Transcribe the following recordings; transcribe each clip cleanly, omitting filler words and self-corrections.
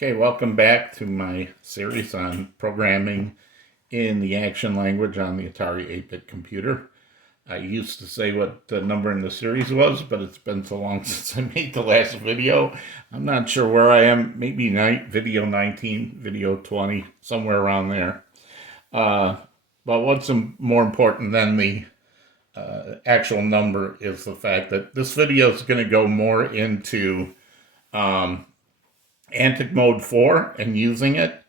Okay, welcome back to my series on programming in the action language on the Atari 8-bit computer. I used to say what the number in the series was, but it's been so long since I made the last video. I'm not sure where I am. Maybe video 19, video 20, somewhere around there. But what's more important than the actual number is the fact that this video is going to go more into Antic Mode 4 and using it.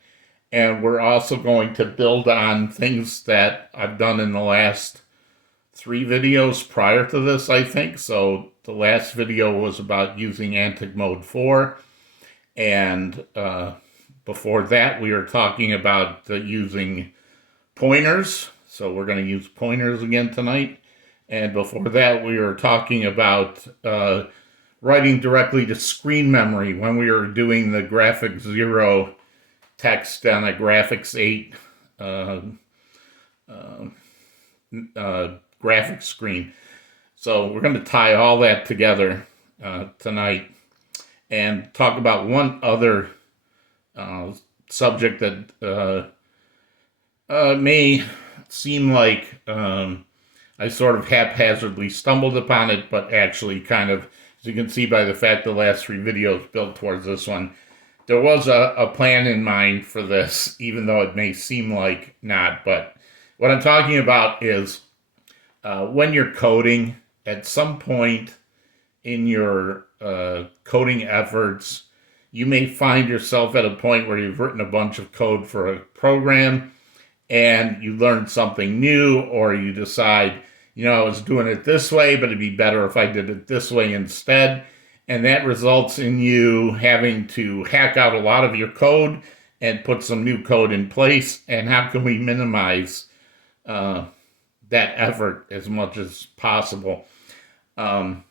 And we're also going to build on things that I've done in the last 3 videos prior to this, I think. So the last video was about using Antic Mode 4. And before that, we were talking about using pointers. So we're going to use pointers again tonight. And before that, we were talking about writing directly to screen memory when we were doing the graphics 0 text on a graphics 8 graphics screen. So we're going to tie all that together tonight and talk about one other subject that may seem like I sort of haphazardly stumbled upon it, but actually kind of, as you can see by the fact the last 3 videos built towards this one, there was a plan in mind for this, even though it may seem like not. But what I'm talking about is when you're coding, at some point in your coding efforts, you may find yourself at a point where you've written a bunch of code for a program and you learn something new, or you decide, I was doing it this way, but it'd be better if I did it this way instead. And that results in you having to hack out a lot of your code and put some new code in place. And how can we minimize that effort as much as possible? One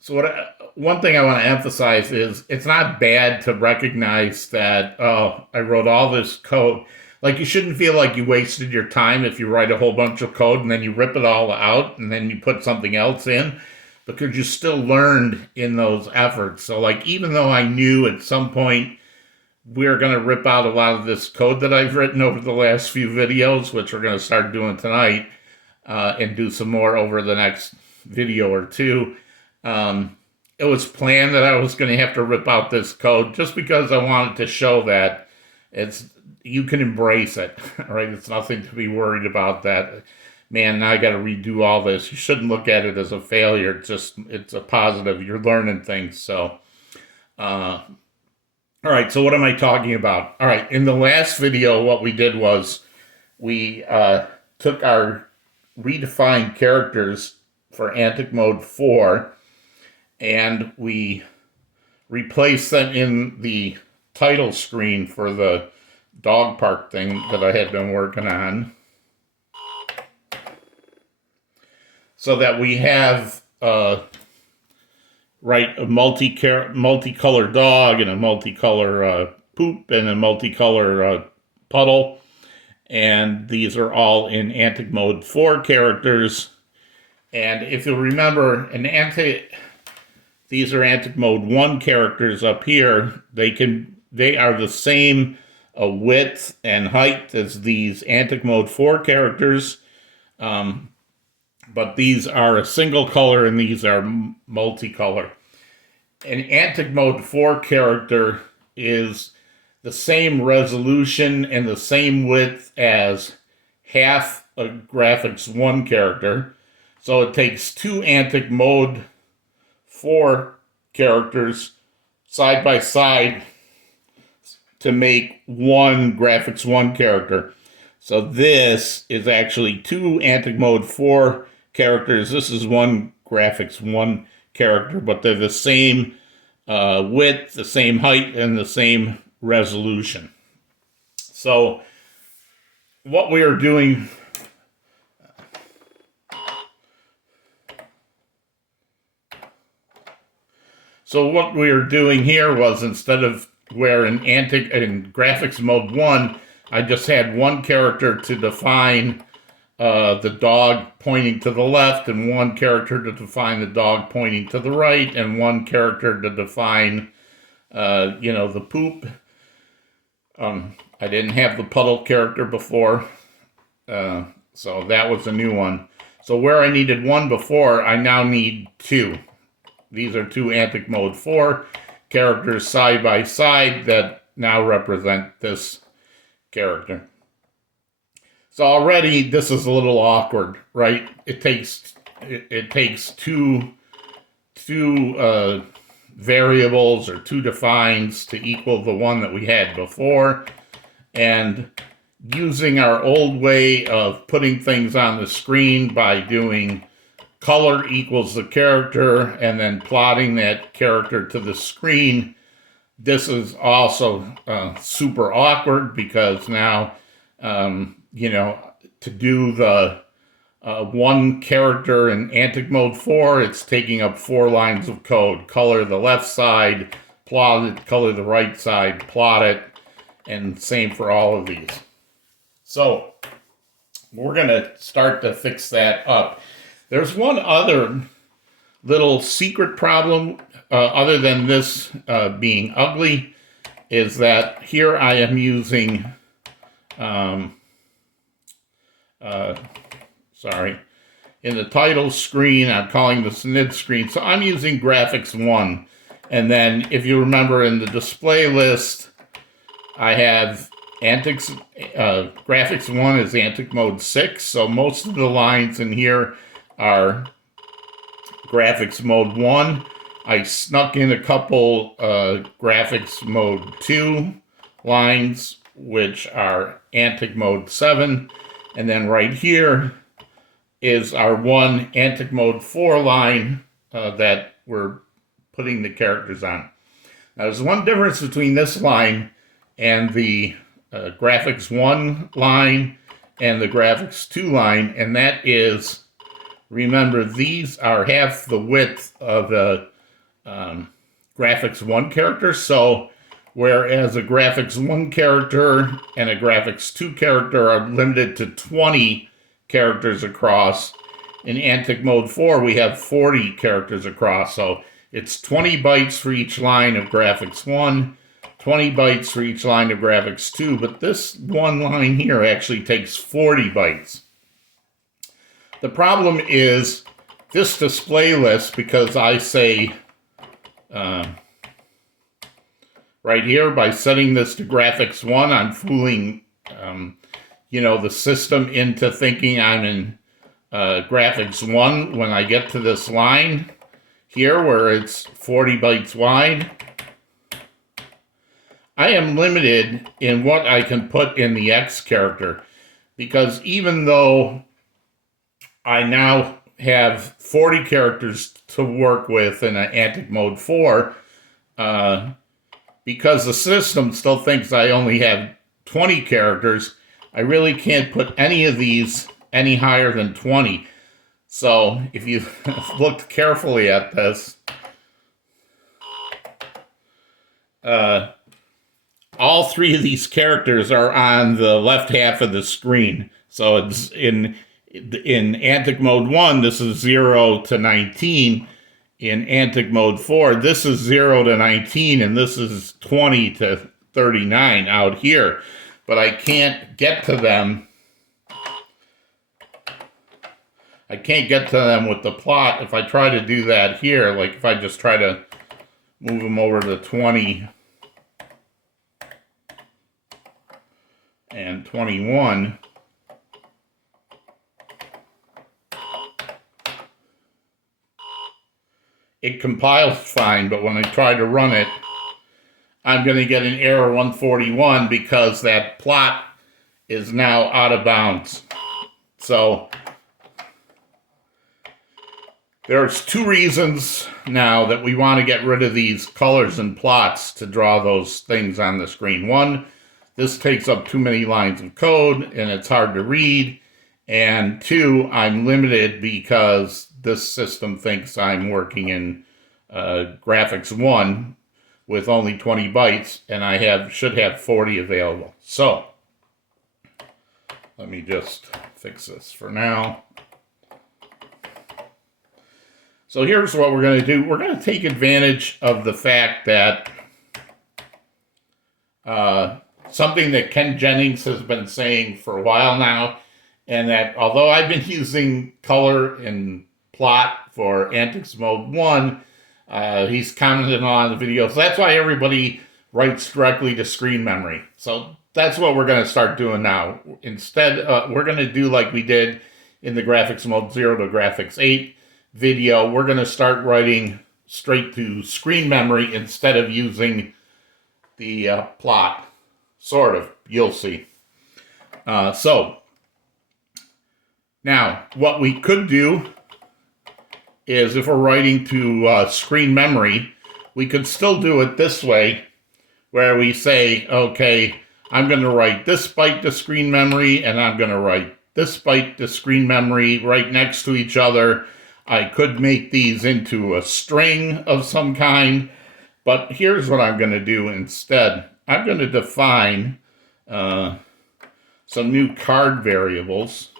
thing I want to emphasize is it's not bad to recognize that, I wrote all this code. Like, you shouldn't feel like you wasted your time if you write a whole bunch of code and then you rip it all out and then you put something else in, because you still learned in those efforts. So, like, even though I knew at some point we're going to rip out a lot of this code that I've written over the last few videos, which we're going to start doing tonight, and do some more over the next video or two, it was planned that I was going to have to rip out this code just because I wanted to show that you can embrace it, right? It's nothing to be worried about that, man, now I got to redo all this. You shouldn't look at it as a failure. It's a positive. You're learning things. So, all right, so what am I talking about? All right, in the last video, what we did was we took our redefined characters for Antic Mode 4 and we replaced them in the title screen for the dog park thing that I had been working on, so that we have a multicolor dog and a multicolor poop and a multicolor puddle, and these are all in Antic Mode 4 characters. And if you'll remember, these are Antic Mode 1 characters up here. They are the same width and height as these Antic Mode 4 characters, but these are a single color and these are multicolor. An Antic Mode 4 character is the same resolution and the same width as half a Graphics 1 character. So it takes 2 Antic Mode 4 characters side by side to make one Graphics 1 character. So this is actually 2 Antic Mode 4 characters. This is one Graphics 1 character, but they're the same width, the same height, and the same resolution. So what we are doing... So what we are doing here was, instead of where in Graphics Mode 1, I just had one character to define the dog pointing to the left, and one character to define the dog pointing to the right, and one character to define The poop. I didn't have the puddle character before, so that was a new one. So where I needed one before, I now need two. These are two Antic Mode 4 characters side by side that now represent this character. So already this is a little awkward, right? It takes two variables or two defines to equal the one that we had before, and using our old way of putting things on the screen by doing color equals the character and then plotting that character to the screen. This is also super awkward because now, to do the one character in Antic Mode 4, it's taking up 4 lines of code. Color the left side, plot it, color the right side, plot it, and same for all of these. So we're going to start to fix that up. There's one other little secret problem, other than this being ugly, is that here I am using, in the title screen, I'm calling this NID screen, so I'm using Graphics 1. And then, if you remember in the display list, I have Graphics 1 is Antic Mode 6, so most of the lines in here are Graphics Mode 1. I snuck in a couple Graphics Mode 2 lines, which are Antic Mode 7. And then right here is our one Antic Mode 4 line that we're putting the characters on. Now, there's one difference between this line and the Graphics 1 line and the Graphics 2 line, and that is, remember, these are half the width of the Graphics 1 character. So whereas a Graphics 1 character and a Graphics 2 character are limited to 20 characters across, in Antic Mode 4 we have 40 characters across. So it's 20 bytes for each line of Graphics 1, 20 bytes for each line of Graphics 2, but this one line here actually takes 40 bytes. The problem is this display list, because I say right here, by setting this to Graphics 1, I'm fooling the system into thinking I'm in Graphics 1 when I get to this line here where it's 40 bytes wide. I am limited in what I can put in the X character, because even though I now have 40 characters to work with in an Antic Mode 4, because the system still thinks I only have 20 characters, I really can't put any of these any higher than 20. So if you looked carefully at this, all 3 of these characters are on the left half of the screen. So it's in Antic Mode 1, this is 0 to 19. In Antic Mode 4, this is 0 to 19, and this is 20 to 39 out here. But I can't get to them. I can't get to them with the plot. If I try to do that here, like if I just try to move them over to 20 and 21, it compiles fine, but when I try to run it, I'm going to get an error 141 because that plot is now out of bounds. So there's 2 reasons now that we want to get rid of these colors and plots to draw those things on the screen. 1, this takes up too many lines of code and it's hard to read. And 2, I'm limited because this system thinks I'm working in Graphics 1 with only 20 bytes, and I should have 40 available. So let me just fix this for now. So here's what we're going to do. We're going to take advantage of the fact that something that Ken Jennings has been saying for a while now, and that although I've been using color and plot for Antic Mode 1, he's commented on the video. So that's why everybody writes directly to screen memory. So that's what we're going to start doing now. Instead, we're going to do like we did in the Graphics Mode 0 to Graphics 8 video. We're going to start writing straight to screen memory instead of using the plot. Sort of. You'll see. So, now, what we could do is if we're writing to screen memory, we could still do it this way, where we say, okay, I'm going to write this byte to screen memory, and I'm going to write this byte to screen memory right next to each other. I could make these into a string of some kind, but here's what I'm going to do instead. I'm going to define some new card variables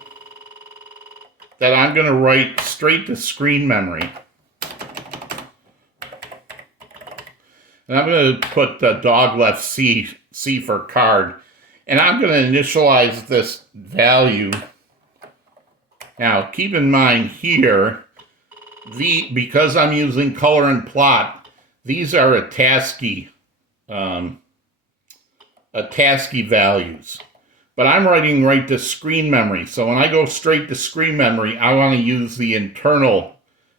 that I'm going to write straight to screen memory. And I'm going to put dog left C for card. And I'm going to initialize this value. Now, keep in mind here, because I'm using color and plot, these are ASCII values. But I'm writing right to screen memory. So when I go straight to screen memory, I want to use the internal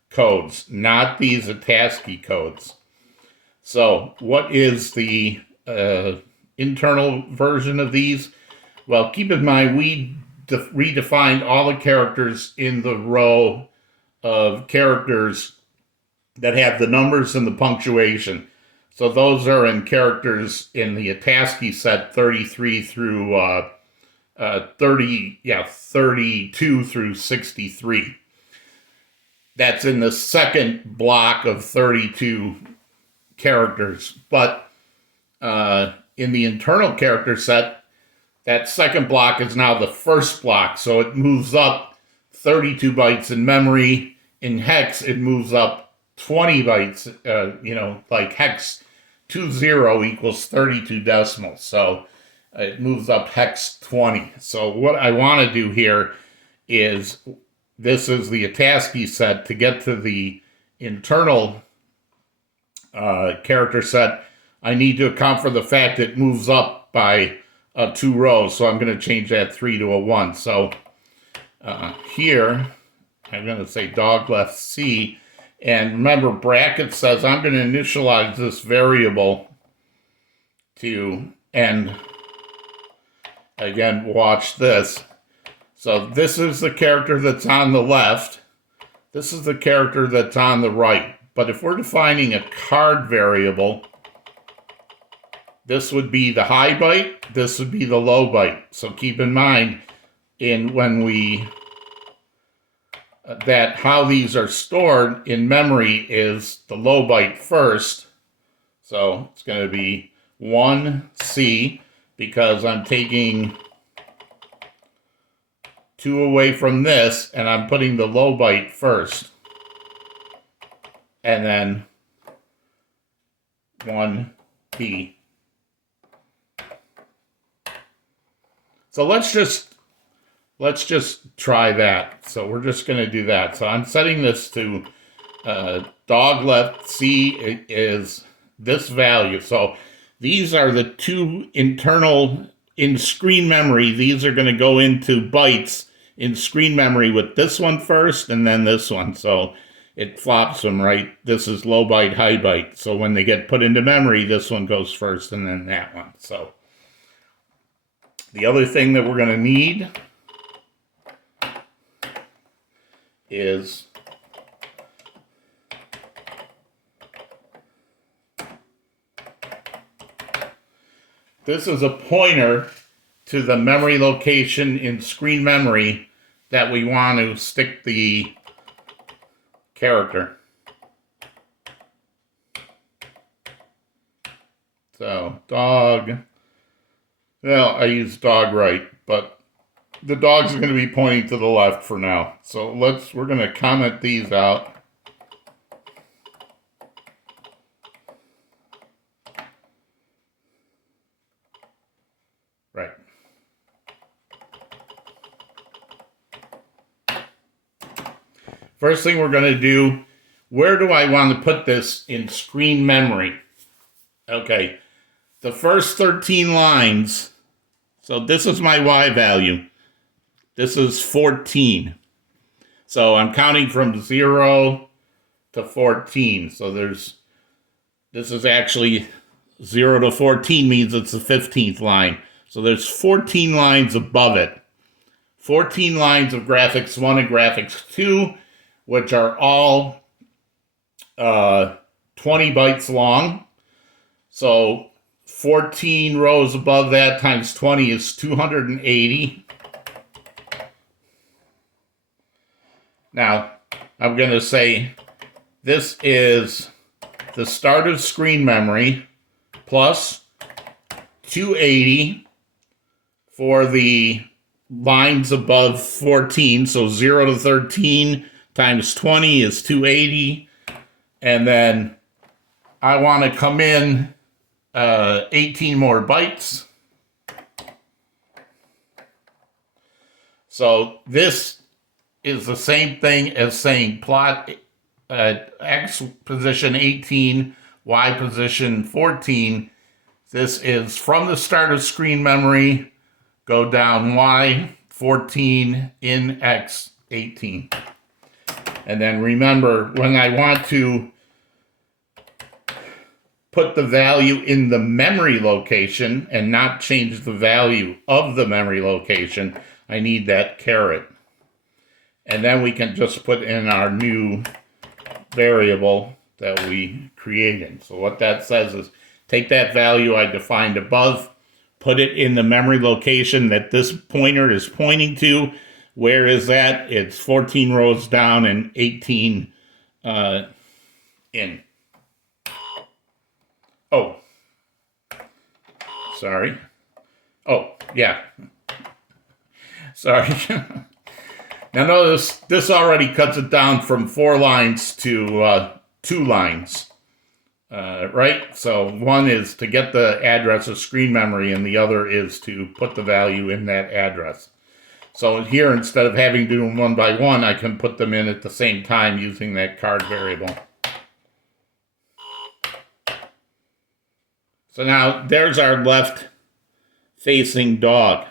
codes, not these ASCII codes. So what is the internal version of these? Well, keep in mind, we redefined all the characters in the row of characters that have the numbers and the punctuation. So those are in characters in the ASCII set 33 through 32 through 63. That's in the second block of 32 characters. But in the internal character set, that second block is now the first block. So it moves up 32 bytes in memory. In hex, it moves up 20 bytes, like hex 20 equals 32 decimals. So it moves up hex 20. So what I want to do here is, this is the ASCII set. To get to the internal character set, I need to account for the fact that it moves up by 2 rows. So I'm going to change that 3 to a 1. So here, I'm going to say dog left C. And remember, bracket says I'm going to initialize this variable to, and again, watch this. So this is the character that's on the left. This is the character that's on the right. But if we're defining a card variable, this would be the high byte, this would be the low byte. So keep in mind, when we that how these are stored in memory is the low byte first. So it's going to be 1C, because I'm taking 2 away from this, and I'm putting the low byte first. And then 1B. So let's just try that. So we're just going to do that. So I'm setting this to dog left C is this value. So these are the 2 internal in screen memory. These are going to go into bytes in screen memory with this one first and then this one. So it flops them, right? This is low byte, high byte. So when they get put into memory, this one goes first and then that one. So the other thing that we're going to need is this is a pointer to the memory location in screen memory that we want to stick the character. So dog, well, I use dog right, but the dogs are going to be pointing to the left for now. So we're going to comment these out. First thing we're going to do, where do I want to put this in screen memory? Okay, the first 13 lines, so this is my Y value. This is 14. So I'm counting from 0 to 14. So this is actually 0 to 14 means it's the 15th line. So there's 14 lines above it. 14 lines of graphics 1 and graphics 2, which are all 20 bytes long. So 14 rows above that times 20 is 280. Now, I'm going to say this is the start of screen memory plus 280 for the lines above 14. So 0 to 13 times 20 is 280. And then I want to come in 18 more bytes. So this is the same thing as saying plot X position 18, Y position 14. This is from the start of screen memory, go down Y 14 in X 18. And then remember, when I want to put the value in the memory location and not change the value of the memory location, I need that caret. And then we can just put in our new variable that we created. So what that says is take that value I defined above, put it in the memory location that this pointer is pointing to. Where is that? It's 14 rows down and 18 in. Oh, sorry. Oh, yeah. Sorry. Now notice this already cuts it down from 4 lines to 2 lines, right? So one is to get the address of screen memory and the other is to put the value in that address. So here, instead of having to do them one by one, I can put them in at the same time using that card variable. So now there's our left-facing dog.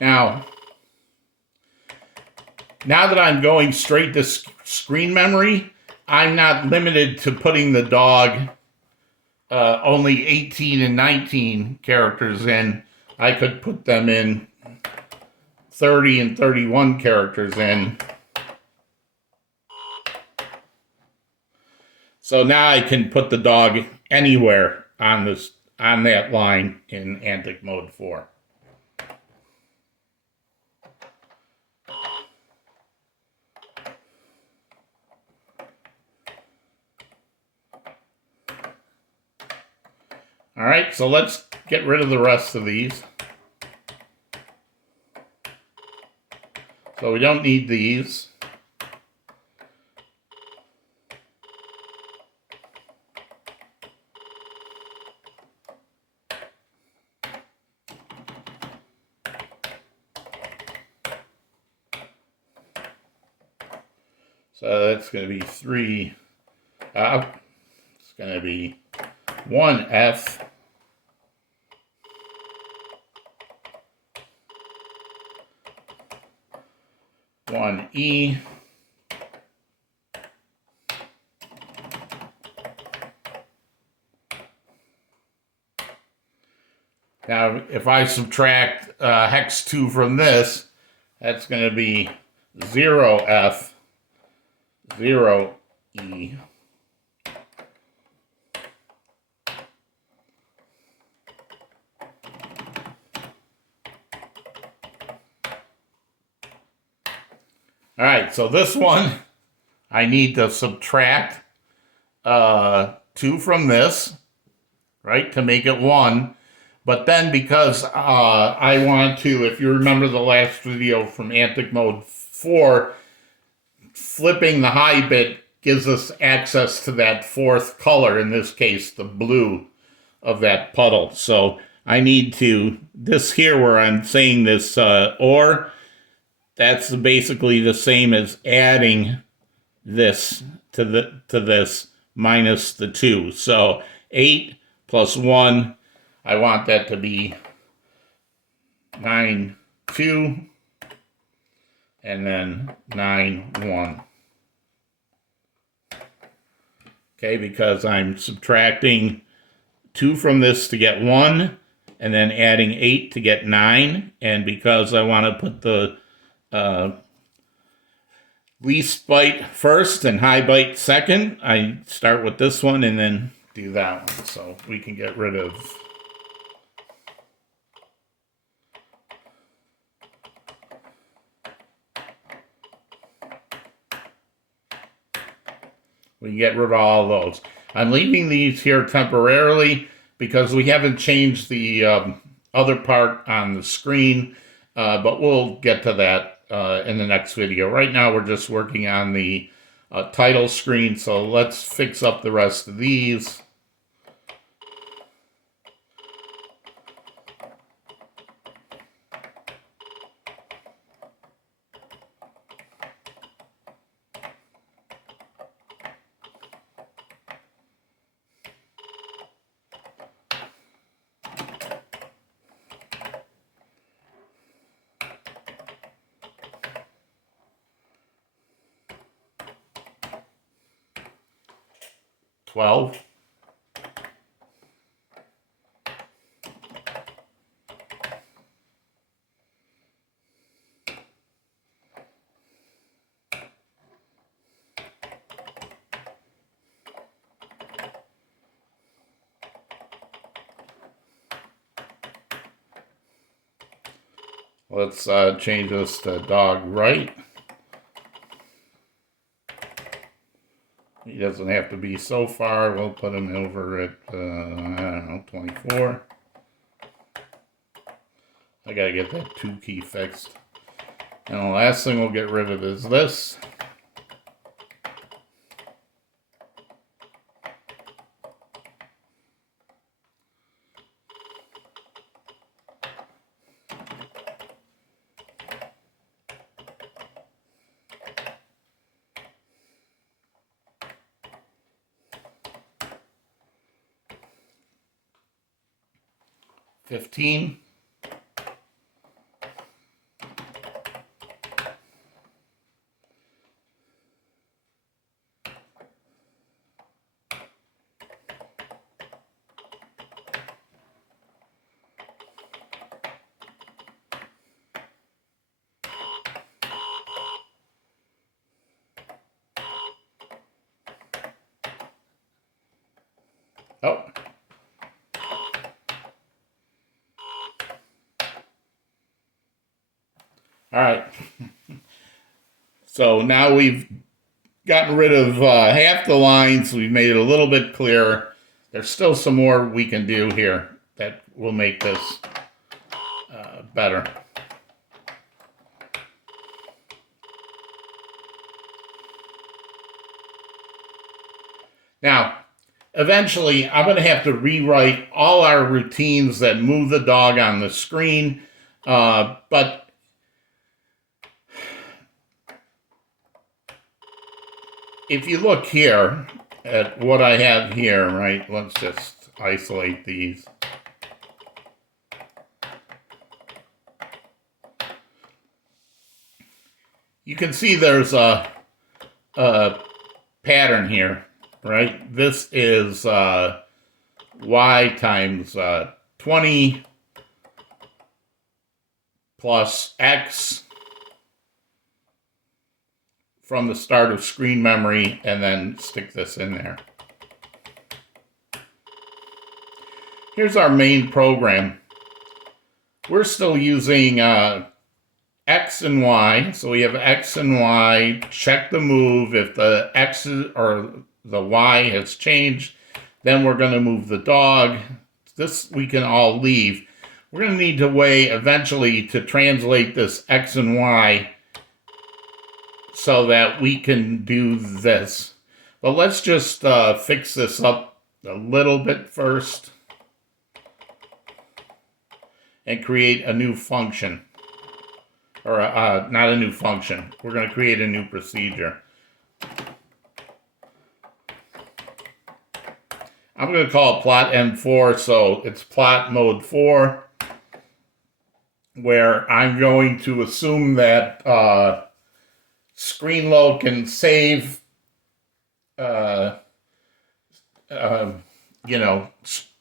Now that I'm going straight to screen memory, I'm not limited to putting the dog only 18 and 19 characters in. I could put them in 30 and 31 characters in. So now I can put the dog anywhere on that line in Antic Mode 4. All right, so let's get rid of the rest of these. So we don't need these. So that's going to be 3 up. It's going to be 1F. One E. Now, if I subtract hex 2 from this, that's going to be 0F, 0E. All right, so this one, I need to subtract 2 from this, right, to make it 1. But then because I want to, if you remember the last video from Antic Mode 4, flipping the high bit gives us access to that 4th color, in this case, the blue of that puddle. So I need to, this here where I'm saying this or, that's basically the same as adding this to this minus the 2. So 8 plus 1, I want that to be 9, 2, and then 9, 1. Okay, because I'm subtracting 2 from this to get 1, and then adding 8 to get 9, and because I want to put the least byte first and high byte second, I start with this one and then do that one. So we can get rid of all those. I'm leaving these here temporarily because we haven't changed the other part on the screen, but we'll get to that in the next video. Right now we're just working on the title screen, so let's fix up the rest of these. $12. Let's change this to dog right. He doesn't have to be so far. We'll put him over at, I don't know, 24. I gotta get that 2 key fixed. And the last thing we'll get rid of is this. $15. Oh. All right. So now we've gotten rid of half the lines. We've made it a little bit clearer. There's still some more we can do here that will make this better. Now, eventually, I'm going to have to rewrite all our routines that move the dog on the screen, but if you look here at what I have here, right, let's just isolate these. You can see there's a pattern here, right? This is y times 20 plus x from the start of screen memory, and then stick this in there. Here's our main program. We're still using X and Y, so we have X and Y, check the move. If the X or the Y has changed, then we're going to move the dog. This we can all leave. We're going to need a way eventually to translate this X and Y so that we can do this. But let's just fix this up a little bit first. and create a new function. Or not a new function. We're going to create a new procedure. I'm going to call it plot M4, so it's plot mode 4, where I'm going to assume that ScreenLoad can save,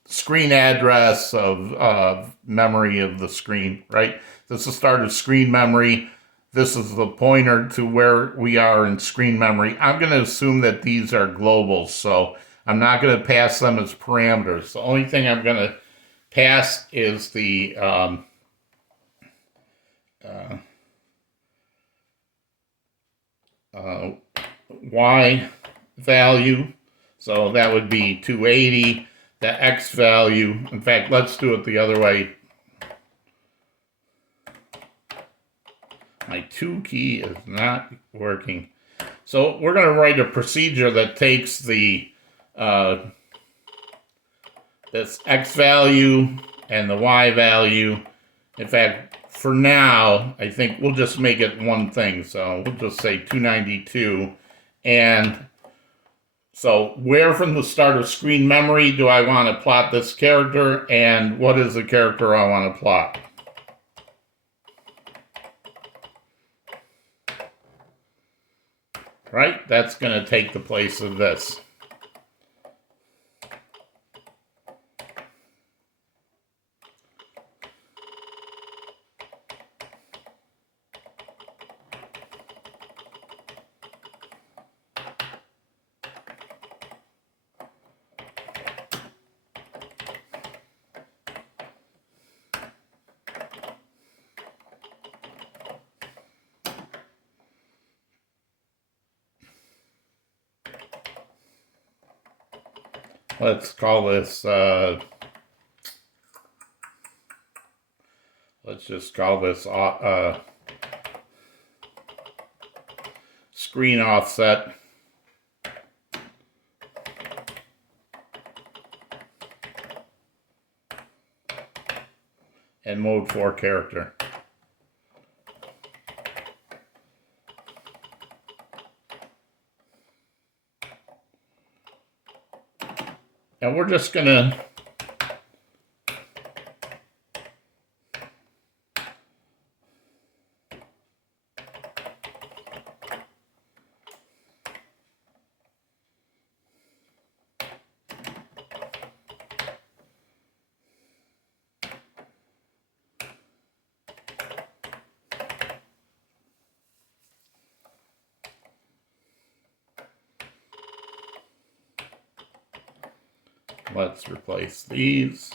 screen address of memory of the screen, right? This is the start of screen memory. This is the pointer to where we are in screen memory. I'm going to assume that these are globals, so I'm not going to pass them as parameters. The only thing I'm going to pass is the Y value. So that would be 280. The X value, in fact, let's do it the other way. My 2 key is not working. So we're going to write a procedure that takes the this X value and the Y value. In fact, for now, I think we'll just make it one thing. So we'll just say 292. And so where from the start of screen memory do I want to plot this character, and what is the character I want to plot? Right? That's going to take the place of this. Let's call this, let's just call this screen offset. And mode 4 character. And we're just going to let's replace these.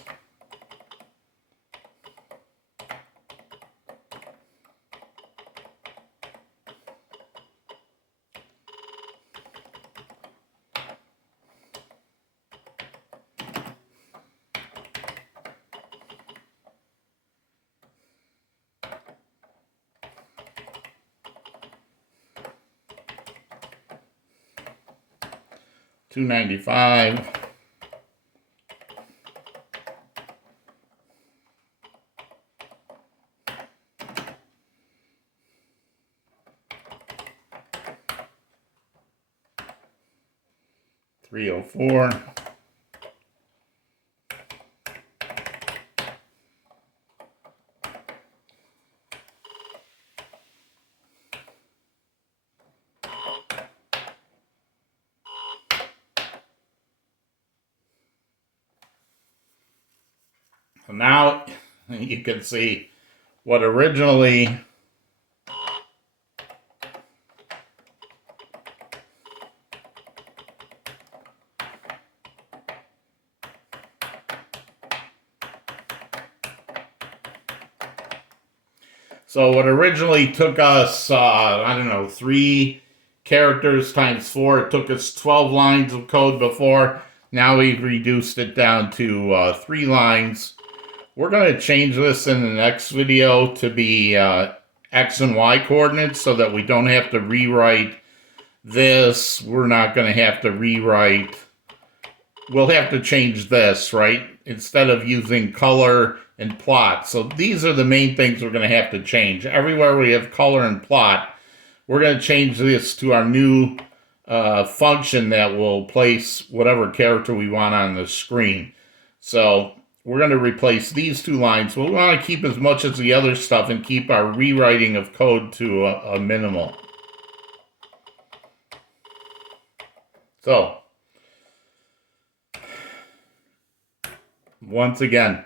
$295. $304. So now you can see what originally took us, I don't know, 3 characters times 4. It took us 12 lines of code before. Now we've reduced it down to 3 lines. We're going to change this in the next video to be X and Y coordinates so that we don't have to rewrite this. We're not going to have to rewrite we'll have to change this, right? Instead of using color and plot. So these are the main things we're going to have to change. Everywhere we have color and plot, we're going to change this to our new function that will place whatever character we want on the screen. So we're going to replace these two lines. But we want to keep as much as the other stuff and keep our rewriting of code to a minimal. So, once again,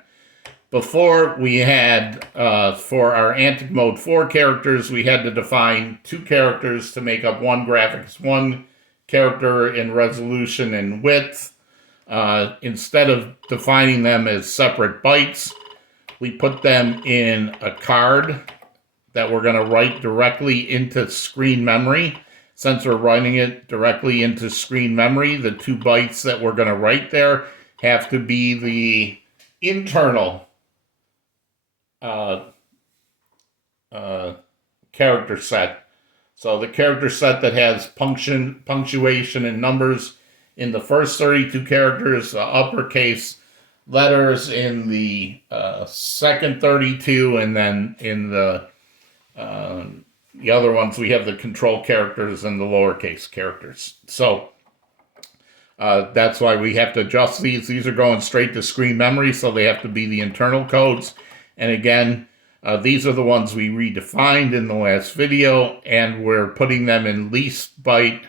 before we had, for our Antic Mode 4 characters, we had to define 2 characters to make up one graphics, 1 character in resolution and width. Instead of defining them as separate bytes, we put them in a card that we're going to write directly into screen memory. Since we're writing it directly into screen memory, the 2 bytes that we're going to write there have to be the internal character set. So the character set that has punctuation and numbers in the first 32 characters, uppercase letters in the second 32, and then in the other ones we have the control characters and the lowercase characters. So that's why we have to adjust these. These are going straight to screen memory, so they have to be the internal codes. And again, these are the ones we redefined in the last video, and we're putting them in least byte,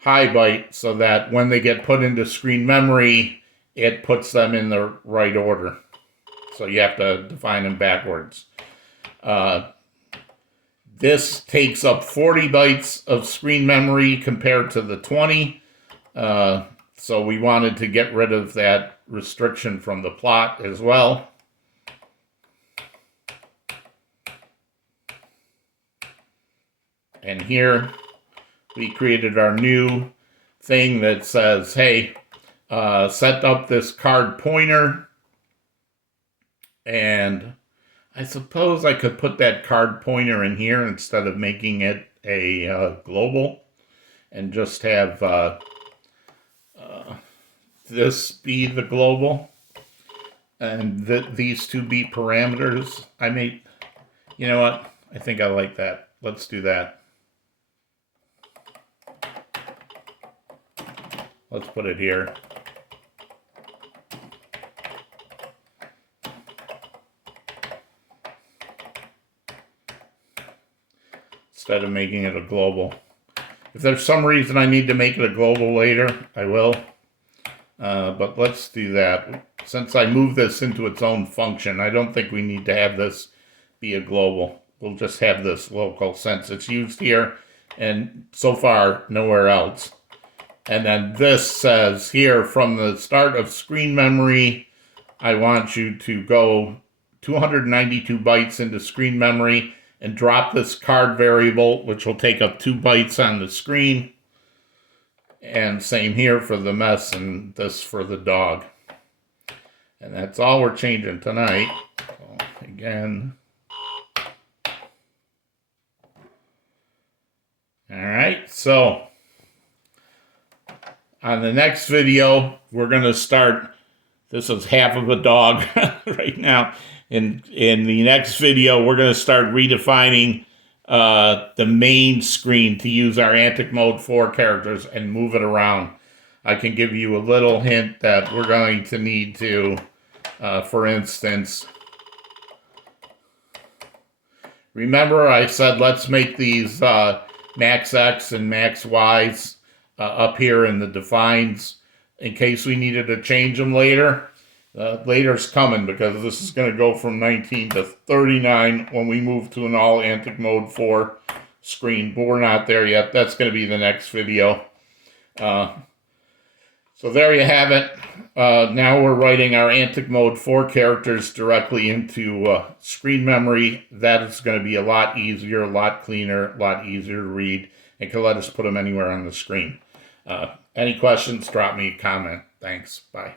high byte, so that when they get put into screen memory, it puts them in the right order. So you have to define them backwards. This takes up 40 bytes of screen memory compared to the 20. So we wanted to get rid of that restriction from the plot as well. And here we created our new thing that says, hey, set up this card pointer. And I suppose I could put that card pointer in here instead of making it a global, and just have this be the global and these 2 be parameters. You know what? I think I like that. Let's do that. Let's put it here. Instead of making it a global. If there's some reason I need to make it a global later, I will. But let's do that. Since I moved this into its own function, I don't think we need to have this be a global. We'll just have this local since it's used here and so far nowhere else. And then this says here, from the start of screen memory, I want you to go 292 bytes into screen memory and drop this card variable, which will take up 2 bytes on the screen. And same here for the mess and this for the dog. And that's all we're changing tonight. So again. All right, so on the next video, we're going to start. This is half of a dog right now. In the next video, we're going to start redefining the main screen to use our Antic Mode 4 characters and move it around. I can give you a little hint that we're going to need to, for instance, remember I said let's make these max X and max Y's up here in the defines in case we needed to change them later. Later's coming because this is going to go from 19 to 39 when we move to an all Antic Mode 4 screen, but we're not there yet. That's going to be the next video. So there you have it. Now we're writing our Antic Mode 4 characters directly into screen memory. That is going to be a lot easier, a lot cleaner, a lot easier to read, and can let us put them anywhere on the screen. Any questions, drop me a comment. Thanks. Bye.